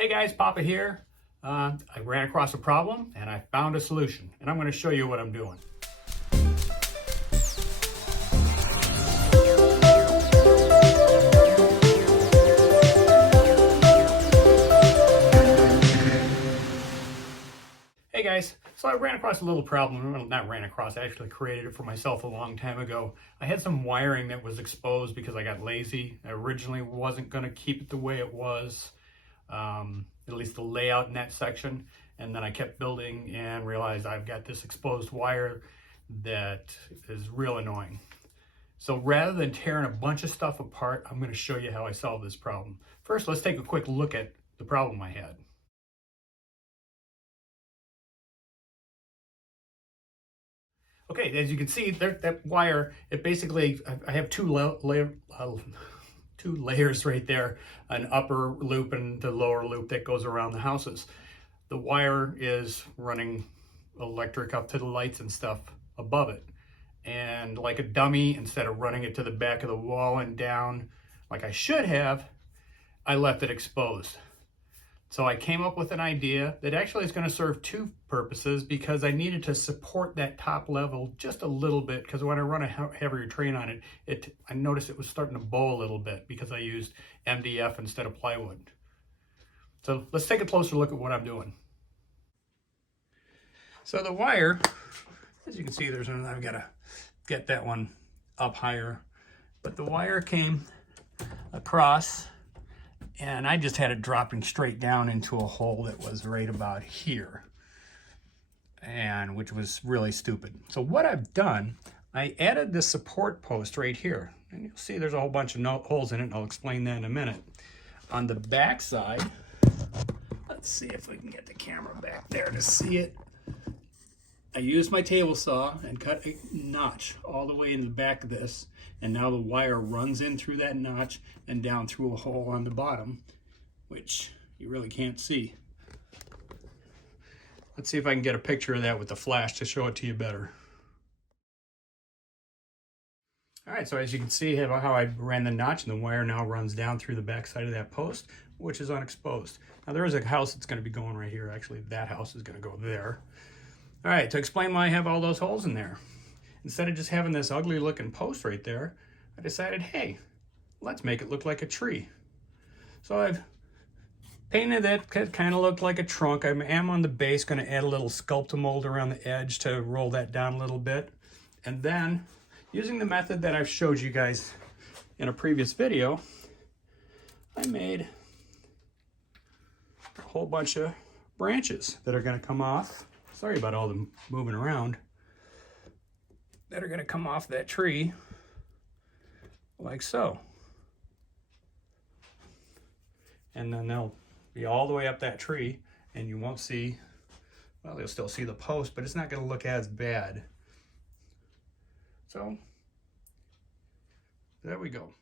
Hey guys, Papa here. I ran across a problem and I found a solution, and I'm going to show you what I'm doing. Hey guys, so I ran across a little problem. Well, not ran across, I actually created it for myself a long time ago. I had some wiring that was exposed because I got lazy. I originally wasn't going to keep it the way it was. At least the layout in that section, and then I kept building and realized I've got this exposed wire that is real annoying. So rather than tearing a bunch of stuff apart, I'm going to show you how I solved this problem. First, let's take a quick look at the problem I had. Okay, as you can see, that wire, it basically, I have two layers right there, an upper loop and the lower loop that goes around the houses. The wire is running electric up to the lights and stuff above it. And like a dummy, instead of running it to the back of the wall and down like I should have, I left it exposed. So I came up with an idea that actually is going to serve two purposes, because I needed to support that top level just a little bit, because when I run a heavier train on it, I noticed it was starting to bow a little bit because I used MDF instead of plywood. So let's take a closer look at what I'm doing. So the wire, as you can see, I've got to get that one up higher, but the wire came across and I just had it dropping straight down into a hole that was right about here, and which was really stupid. So what I've done, I added this support post right here, and you'll see there's a whole bunch of holes in it, and I'll explain that in a minute. On the back side, let's see if we can get the camera back there to see it. I used my table saw and cut a notch all the way in the back of this, and now the wire runs in through that notch and down through a hole on the bottom, which you really can't see. Let's see if I can get a picture of that with the flash to show it to you better. All right, so as you can see how I ran the notch, and the wire now runs down through the back side of that post, which is unexposed. Now there is a house that's going to be going right here. Actually, that house is going to go there. All right, to explain why I have all those holes in there, instead of just having this ugly looking post right there, I decided, hey, let's make it look like a tree. So I've painted it, kind of looked like a trunk. I am on the base going to add a little Sculptamold around the edge to roll that down a little bit. And then, using the method that I've showed you guys in a previous video, I made a whole bunch of branches that are going to come off. Sorry about all the moving around. That are going to come off that tree like so. And then they'll be all the way up that tree, and you won't see, well, you'll still see the post, but it's not going to look as bad. So there we go.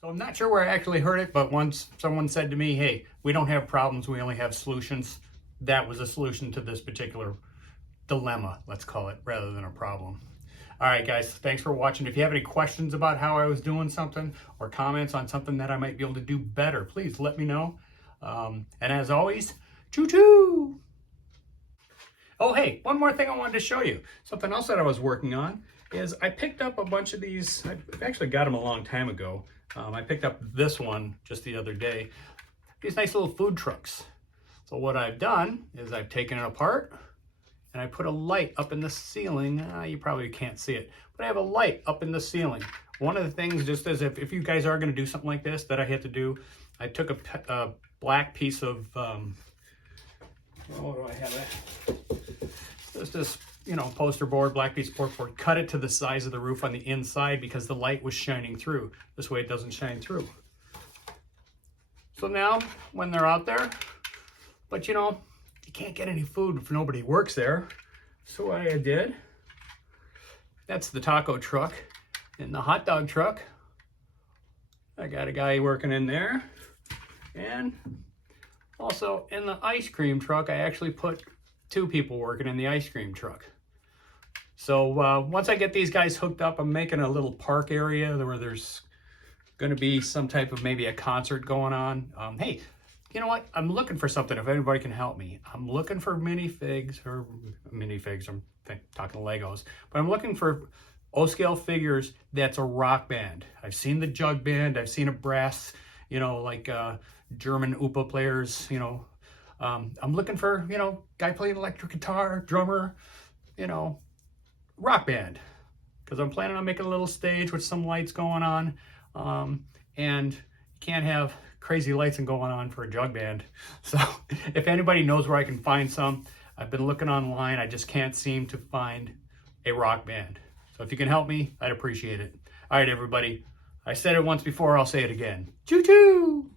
So I'm not sure where I actually heard it, but once someone said to me, hey, we don't have problems, we only have solutions. That was a solution to this particular dilemma, let's call it, rather than a problem. All right, guys, thanks for watching. If you have any questions about how I was doing something, or comments on something that I might be able to do better, please let me know. And as always, choo-choo! Oh, hey, one more thing I wanted to show you. Something else that I was working on is I picked up a bunch of these. I actually got them a long time ago. I picked up this one just the other day. These nice little food trucks. So what I've done is I've taken it apart and I put a light up in the ceiling. You probably can't see it, but I have a light up in the ceiling. One of the things, just as if you guys are going to do something like this, that I had to do, I took a black piece of, what do I have? This poster board, black piece of board, cut it to the size of the roof on the inside because the light was shining through. This way it doesn't shine through. So now when they're out there, but you can't get any food if nobody works there. So what I did, that's the taco truck, and the hot dog truck I got a guy working in there. And also in the ice cream truck, I actually put 2 people working in the ice cream truck. So once I get these guys hooked up, I'm making a little park area where there's going to be some type of maybe a concert going on. Hey, you know what? I'm looking for something if anybody can help me. I'm looking for minifigs, I'm talking Legos, but I'm looking for O-scale figures that's a rock band. I've seen the jug band, I've seen a brass, you know, like German Upa players, you know. I'm looking for, you know, guy playing electric guitar, drummer, you know, rock band. Because I'm planning on making a little stage with some lights going on. And you can't have crazy lights and going on for a jug band. So if anybody knows where I can find some, I've been looking online. I just can't seem to find a rock band. So if you can help me, I'd appreciate it. All right, everybody. I said it once before, I'll say it again. Choo-choo!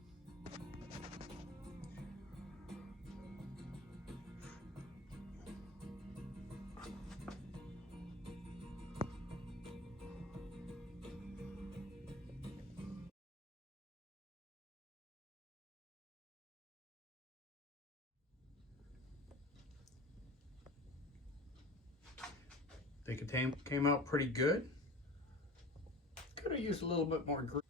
I think it came out pretty good. Could have used a little bit more green.